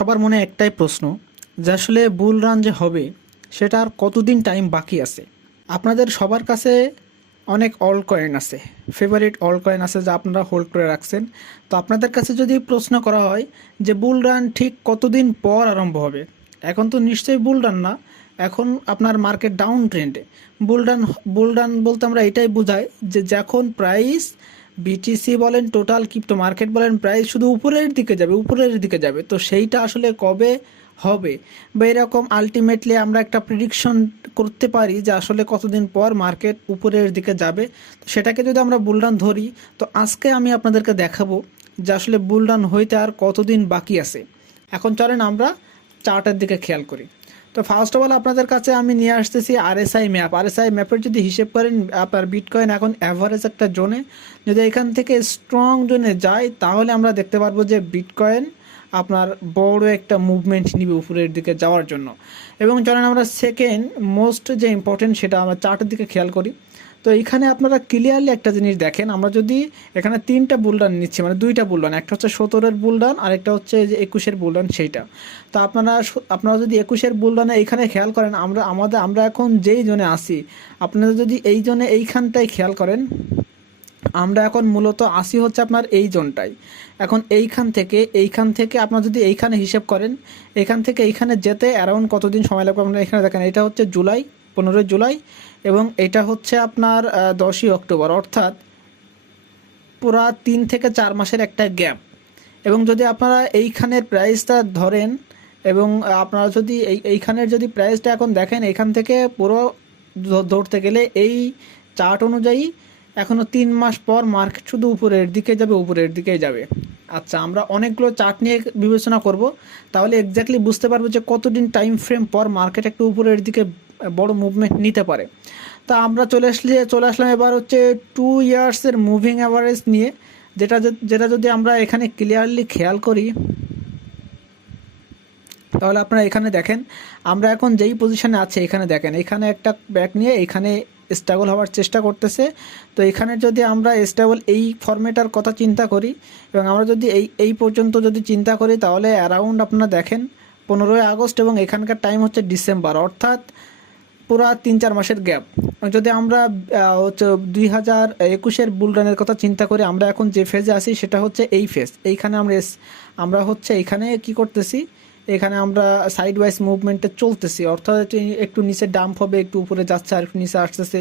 সবার মনে একটাই প্রশ্ন যে আসলে বুল রান যে হবে সেটা আর কতদিন টাইম বাকি আছে। আপনাদের সবার কাছে অনেক অল্ড কয়েন আছে, ফেভারিট অল্ড কয়েন আছে যা আপনারা হোল্ড করে রাখছেন। তো আপনাদের কাছে যদি প্রশ্ন করা হয় যে বুল রান ঠিক কতদিন পর আরম্ভ হবে, এখন তো নিশ্চয়ই বুল রান না, এখন আপনার মার্কেট ডাউন ট্রেন্ডে। বুল রান বলতে আমরা এটাই বোঝাই যে যখন প্রাইস বিটিসি বলেন টোটাল ক্রিপ্টো মার্কেট বলেন প্রাইস শুধু উপরের দিকে যাবে, তো সেইটা আসলে কবে হবে বা এরকম আলটিমেটলি আমরা একটা প্রিডিকশন করতে পারি যে আসলে কতদিন পর মার্কেট উপরের দিকে যাবে। তো সেটাকে যদি আমরা বুলরান ধরি, তো আজকে আমি আপনাদেরকে দেখাবো যে আসলে বুলরান হইতে আর কতদিন বাকি আছে। এখন চলেন আমরা চার্টের দিকে খেয়াল করি। তো ফার্স্ট অফ অল আপনাদের কাছে আমি নিয়ে আসতেছি আরএসআই ম্যাপের যদি হিসেব করেন আপনার বিটকয়েন এখন অ্যাভারেজ একটা জোনে, যদি এখান থেকে স্ট্রং জোনে যায় তাহলে আমরা দেখতে পারবো যে বিটকয়েন আপনার বড় একটা মুভমেন্ট নিবে উপরের দিকে যাওয়ার জন্য। এবং চলেন আমরা সেকেন্ড মোস্ট যে ইম্পর্টেন্ট সেটা আমরা চার্টের দিকে খেয়াল করি। তো এখানে আপনারা ক্লিয়ারলি একটা জিনিস দেখেন, আমরা যদি এখানে তিনটা বুলডান নিচ্ছি, মানে দুইটা বুলডান, একটা হচ্ছে 17-এর বুলডান আর একটা হচ্ছে যে 21-এর বুলডান সেইটা। তো আপনারা যদি 21-এর বুলডানে এইখানে খেয়াল করেন, আমরা এখন যেই জোনে আসি, আপনারা যদি এই জোনে এইখানটায় খেয়াল করেন, আমরা এখন মূলত আসি হচ্ছে আপনার এই জোনটাই। এখন এইখান থেকে আপনারা যদি এইখানে হিসেব করেন, এখান থেকে এইখানে যেতে অ্যারাউন্ড কতদিন সময় লাগবে আপনারা এখানে দেখেন। এটা হচ্ছে জুলাই, 15 জুলাই, এবং এটা হচ্ছে আপনার 10ই অক্টোবর, অর্থাৎ পুরা 3 থেকে 4 মাসের একটা গ্যাপ। এবং যদি আপনারা এইখানের প্রাইসটা ধরেন এবং আপনারা যদি এইখানের যদি প্রাইসটা এখন দেখেন, এখান থেকে পুরো ধরতে গেলে এই চার্ট অনুযায়ী এখনও 3 মাস পর মার্কেট শুধু উপরের দিকেই যাবে। আচ্ছা, আমরা অনেকগুলো চার্ট নিয়ে বিবেচনা করব, তাহলে এক্স্যাক্টলি বুঝতে পারবো যে কতদিন টাইম ফ্রেম পর মার্কেট একটু উপরের দিকে বড় মুভমেন্ট নিতে পারে। তা আমরা চলে আসলাম এবার হচ্ছে 2 ইয়ার্সের মুভিং অ্যাভারেজ নিয়ে, যেটা যদি আমরা এখানে ক্লিয়ারলি খেয়াল করি, তাহলে আপনারা এখানে দেখেন আমরা এখন যেই পজিশনে আছে, এখানে দেখেন এখানে একটা ব্যাক নিয়ে এখানে স্টেবল হওয়ার চেষ্টা করতেছে। তো এখানে যদি আমরা স্টেবল এই ফরম্যাটার কথা চিন্তা করি এবং আমরা যদি এই পর্যন্ত যদি চিন্তা করি, তাহলে অ্যারাউন্ড আপনারা দেখেন 15ই আগস্ট এবং এখানকার টাইম হচ্ছে ডিসেম্বর, অর্থাৎ পুরা 3-4 মাসের গ্যাপ। যদি আমরা হচ্ছে 2021-এর বুলরানের কথা চিন্তা করি, আমরা এখন যে ফেজে আছি সেটা হচ্ছে এই ফেজ। এইখানে আমরা হচ্ছে এখানে কি করতেছি, এখানে আমরা সাইড ওয়াইজ মুভমেন্টে চলতেছি, অর্থাৎ একটু নিচে ডাম্প হবে, একটু উপরে যাচ্ছে আর একটু নিচে আসতেছে,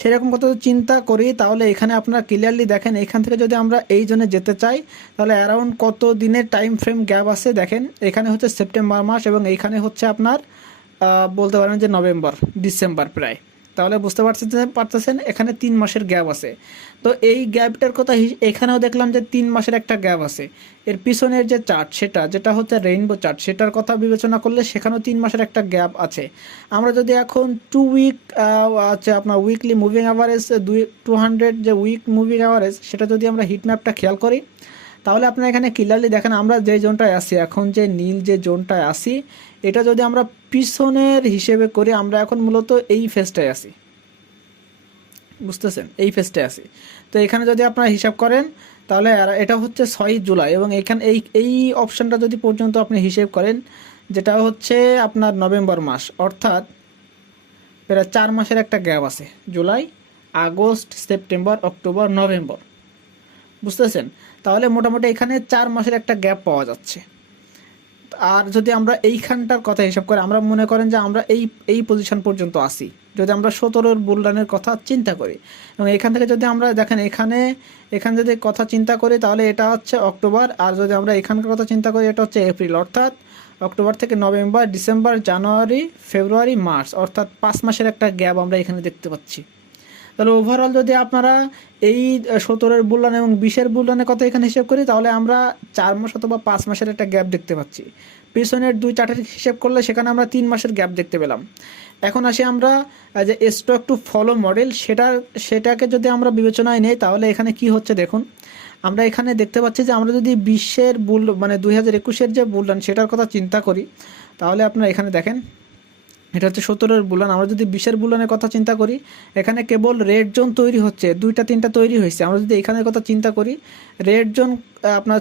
সেরকম কথা চিন্তা করি। তাহলে এখানে আপনারা ক্লিয়ারলি দেখেন, এখান থেকে যদি আমরা এই জন্য যেতে চাই তাহলে অ্যারাউন্ড কত দিনের টাইম ফ্রেম গ্যাপ আছে দেখেন। এখানে হচ্ছে সেপ্টেম্বর মাস এবং এইখানে হচ্ছে আপনার বলতে পারেন যে নভেম্বর ডিসেম্বর প্রায়। তাহলে বুঝতে পারতেছেন এখানে 3 মাসের গ্যাপ আছে। তো এই গ্যাপটার কথা এখানেও দেখলাম যে 3 মাসের একটা গ্যাপ আছে। এর পিছনের যে চার্ট যেটা হচ্ছে রেইনবো চার্ট, সেটার কথা বিবেচনা করলে সেখানেও 3 মাসের একটা গ্যাপ আছে। আমরা যদি এখন 2 উইক আছে আপনার উইকলি মুভিং অ্যাভারেজ 200 যে উইক মুভিং অ্যাভারেজ, সেটা যদি আমরা হিট ম্যাপটা খেয়াল করি, তাহলে আপনারা এখানে ক্লিয়ারলি দেখেন আমরা যে জোনটায় আসি, এখন যে নীল যে জোনটায় আসি, এটা যদি আমরা পিছনের হিসেবে করি, আমরা এখন মূলত এই ফেজটায় আসি, বুঝতেছেন, এই ফেজটায় আসি। তো এখানে যদি আপনারা হিসাব করেন তাহলে এটা হচ্ছে 6 জুলাই এবং এখানে এই অপশানটা যদি পর্যন্ত আপনি হিসেব করেন, যেটা হচ্ছে আপনার নভেম্বর মাস, অর্থাৎ প্রায় 4 মাসের একটা গ্যাপ আছে, July, August, September, October, November, বুঝতেছেন। তাহলে মোটামুটি এখানে 4 মাসের একটা গ্যাপ পাওয়া যাচ্ছে। আর যদি আমরা এইখানটার কথা হিসাব করি, আমরা মনে করেন যে আমরা এই পজিশন পর্যন্ত আসি, যদি আমরা 17-এর বুলরানের কথা চিন্তা করি, এবং এখান থেকে যদি আমরা দেখেন এখানে যদি কথা চিন্তা করি, তাহলে এটা হচ্ছে অক্টোবর, আর যদি আমরা এখানকার কথা চিন্তা করি এটা হচ্ছে এপ্রিল, অর্থাৎ অক্টোবর থেকে নভেম্বর, ডিসেম্বর, জানুয়ারি, ফেব্রুয়ারি, মার্চ, অর্থাৎ 5 মাসের একটা গ্যাপ আমরা এখানে দেখতে পাচ্ছি। তাহলে ওভারঅল যদি আপনারা এই 17-এর বুলরান এবং 20-এর বুলরানের কথা এখানে হিসেব করি, তাহলে আমরা 4 মাস অথবা 5 মাসের একটা গ্যাপ দেখতে পাচ্ছি। পিছনের 2 চার্টের হিসেব করলে সেখানে আমরা 3 মাসের গ্যাপ দেখতে পেলাম। এখন আসি আমরা যে স্টক টু ফলো মডেল, সেটাকে যদি আমরা বিবেচনায় নেই, তাহলে এখানে কি হচ্ছে দেখুন, আমরা এখানে দেখতে পাচ্ছি যে আমরা যদি 20-এর মানে 2021-এর যে বুলরান সেটার কথা চিন্তা করি, তাহলে আপনারা এখানে দেখেন এটা হচ্ছে 17-এর বুলান। আমরা যদি 20-এর বুলানের কথা চিন্তা করি, এখানে কেবল রেড জোন তৈরি হচ্ছে, 2টা 3টা তৈরি হয়েছে। আমরা যদি এখানের কথা চিন্তা করি, রেড জোন আপনার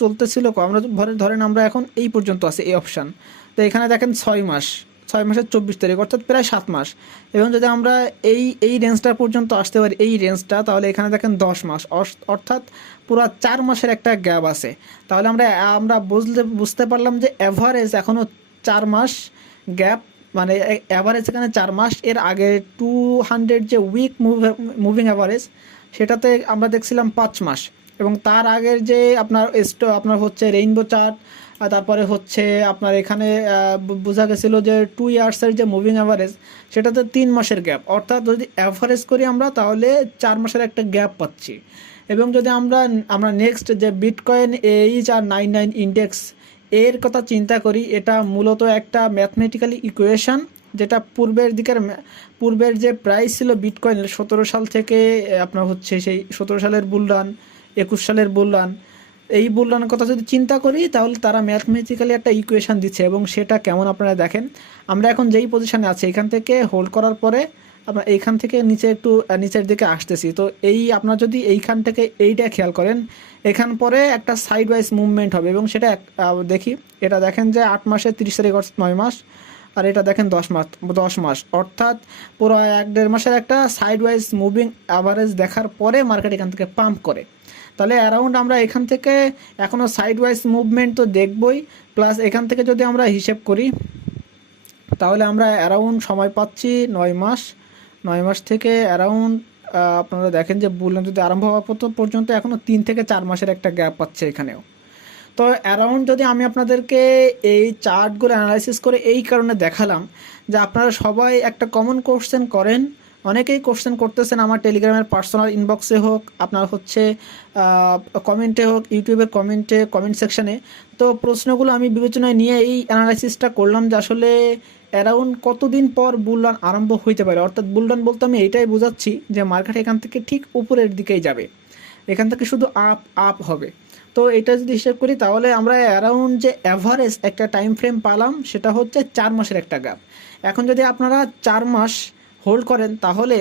চলতেছিল আমরা ধরেন আমরা এখন এই পর্যন্ত আছে এই অপশান। তো এখানে দেখেন 6 মাস, 6 মাসের 24 তারিখ, অর্থাৎ প্রায় 7 মাস। এবং যদি আমরা এই রেঞ্জটা পর্যন্ত আসতে পারি, এই রেঞ্জটা, তাহলে এখানে দেখেন 10 মাস, অর্থাৎ পুরো 4 মাসের একটা গ্যাপ আছে। তাহলে আমরা বুঝতে পারলাম যে অ্যাভারেজ এখনও 4 মাস গ্যাপ, মানে অ্যাভারেজ এখানে 4 মাস। এর আগে 200 যে উইক মুভিং অ্যাভারেজ, সেটাতে আমরা দেখছিলাম 5 মাস। এবং তার আগের যে আপনার হচ্ছে রেইনবো চার্ট, আর তারপরে হচ্ছে আপনার এখানে বোঝা গেছিলো যে 2 ইয়ার্সের যে মুভিং অ্যাভারেজ, সেটাতে 3 মাসের গ্যাপ। অর্থাৎ যদি অ্যাভারেজ করি আমরা, তাহলে 4 মাসের একটা গ্যাপ পাচ্ছি। এবং যদি আমরা নেক্সট যে বিটকয়েন HR99 ইন্ডেক্স, এর কথা চিন্তা করি, এটা মূলত একটা ম্যাথমেটিক্যালি ইকুয়েশন, যেটা পূর্বের যে প্রাইস ছিল বিটকয়েনের 17 সাল থেকে আপনার হচ্ছে সেই 17 সালের বুলরান, 21 সালের বুলরান, এই বুলরানের কথা যদি চিন্তা করি, তাহলে তারা ম্যাথমেটিক্যালি একটা ইকুয়েশন দিচ্ছে। এবং সেটা কেমন আপনারা দেখেন, আমরা এখন যেই পজিশনে আছি, এখান থেকে হোল্ড করার পরে আপনার এইখান থেকে নিচের দিকে আসতেছি। তো আপনার যদি এইখান থেকে এইটা খেয়াল করেন, এখান পরে একটা সাইড ওয়াইজ মুভমেন্ট হবে। এবং সেটা দেখি, এটা দেখেন যে 8 মাসের 30 তারিখ, অর্থাৎ 9 মাস। আর এটা দেখেন 10 মাস, অর্থাৎ পুরো 1-1.5 মাসের একটা সাইড ওয়াইজ মুভিং অ্যাভারেজ দেখার পরে মার্কেট এখান থেকে পাম্প করে। তাহলে অ্যারাউন্ড আমরা এখান থেকে এখনও সাইড ওয়াইজ মুভমেন্ট তো দেখবই, প্লাস এখান থেকে যদি আমরা হিসেব করি, তাহলে আমরা অ্যারাউন্ড সময় পাচ্ছি 9 মাস। 9 মাস থেকে অ্যারাউন্ড আপনারা দেখেন যে বুলরান যদি আরম্ভ হওয়া পর্যন্ত এখনও 3 থেকে 4 মাসের একটা গ্যাপ পাচ্ছে এখানেও। তো অ্যারাউন্ড যদি আমি আপনাদেরকে এই চার্টগুলো অ্যানালাইসিস করে এই কারণে দেখালাম যে আপনারা সবাই একটা কমন কোশ্চেন করেন, অনেকেই কোশ্চেন করতেছেন আমার টেলিগ্রামের পার্সোনাল ইনবক্সে হোক, আপনার হচ্ছে কমেন্টে হোক, ইউটিউবের কমেন্ট সেকশানে। তো প্রশ্নগুলো আমি বিবেচনায় নিয়ে এই অ্যানালাইসিসটা করলাম যে আসলে অ্যারাউন্ড কতদিন পর বুলরান আরম্ভ হইতে পারে। অর্থাৎ বুলরান বলতে আমি এইটাই বোঝাচ্ছি যে মার্কেট এখান থেকে ঠিক উপরের দিকেই যাবে, এখান থেকে শুধু আপ হবে। তো এটা যদি হিসেব করি, তাহলে আমরা অ্যারাউন্ড যে অ্যাভারেজ একটা টাইম ফ্রেম পালাম, সেটা হচ্ছে 4 মাসের একটা গ্যাপ। এখন যদি আপনারা 4 মাস হোল্ড করেন, তাহলে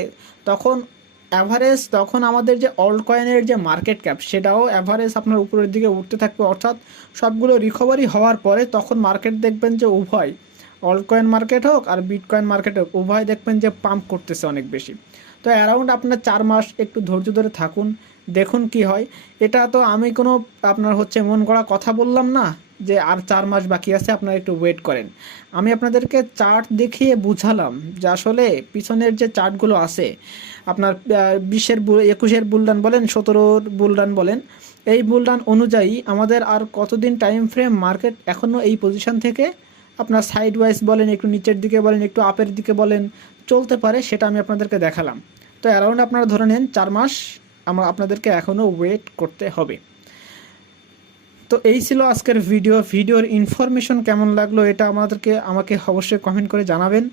তখন আমাদের যে অল্ট কয়েনের যে মার্কেট ক্যাপ, সেটাও অ্যাভারেজ আপনার উপরের দিকে উঠতে থাকবে। অর্থাৎ সবগুলো রিকভারি হওয়ার পরে তখন মার্কেট দেখবেন যে উভয়, অল্ট কয়েন মার্কেট হোক আর বিটকয়েন মার্কেট হোক, উভয় দেখবেন যে পাম্প করতেছে অনেক বেশি। তো অ্যারাউন্ড আপনার 4 মাস একটু ধৈর্য ধরে থাকুন, দেখুন কি হয়। এটা তো আমি কোনো আপনার হচ্ছে মন গড়া কথা বললাম না যে আর 4 মাস বাকি আছে, আপনারা একটু ওয়েট করেন। আমি আপনাদেরকে চার্ট দেখিয়ে বুঝালাম যে আসলে পিছনের যে চার্টগুলো আছে, আপনার 20-এর 21-এর বুলরান বলেন, 17-র বুলরান বলেন, এই বুলরান অনুযায়ী আমাদের আর কতদিন টাইম ফ্রেম মার্কেট এখনও এই পজিশন থেকে আপনার সাইড ওয়াইজ বলেন, একটু নিচের দিকে বলেন, একটু আপের দিকে বলেন, চলতে পারে, সেটা আমি আপনাদেরকে দেখালাম। তো অ্যারাউন্ড আপনারা ধরে নেন 4 মাস আপনাদেরকে এখনও ওয়েট করতে হবে। তো এই ছিল আজকের ভিডিওর ইনফরমেশন কেমন লাগলো এটা আমাকে অবশ্যই কমেন্ট করে জানাবেন,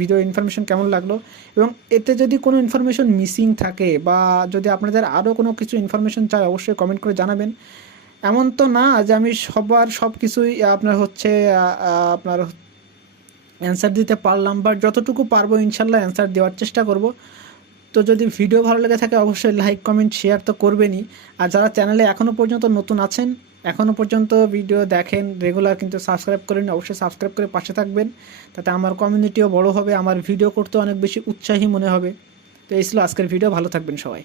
ভিডিও ইনফরমেশন কেমন লাগলো। এবং এতে যদি কোনো ইনফরমেশন মিসিং থাকে, বা যদি আপনাদের আরও কোনো কিছু ইনফরমেশন চাই, অবশ্যই কমেন্ট করে জানাবেন। এমন তো না যে আমি সব কিছুই আপনার হচ্ছে আপনার অ্যান্সার দিতে পারলাম, বাট যতটুকু পারবো ইনশাল্লাহ অ্যান্সার দেওয়ার চেষ্টা করব। তো যদি ভিডিও ভালো লেগে থাকে, অবশ্যই লাইক, কমেন্ট, শেয়ার তো করবেনই। আর যারা চ্যানেলে এখনও পর্যন্ত নতুন আছেন, এখনও পর্যন্ত ভিডিও দেখেন রেগুলার, কিন্তু সাবস্ক্রাইব করেন, অবশ্যই সাবস্ক্রাইব করে পাশে থাকবেন। তাতে আমার কমিউনিটিও বড় হবে, আমার ভিডিও করতে অনেক বেশি উৎসাহী মনে হবে। তো এই ছিল আজকের ভিডিও, ভালো থাকবেন সবাই।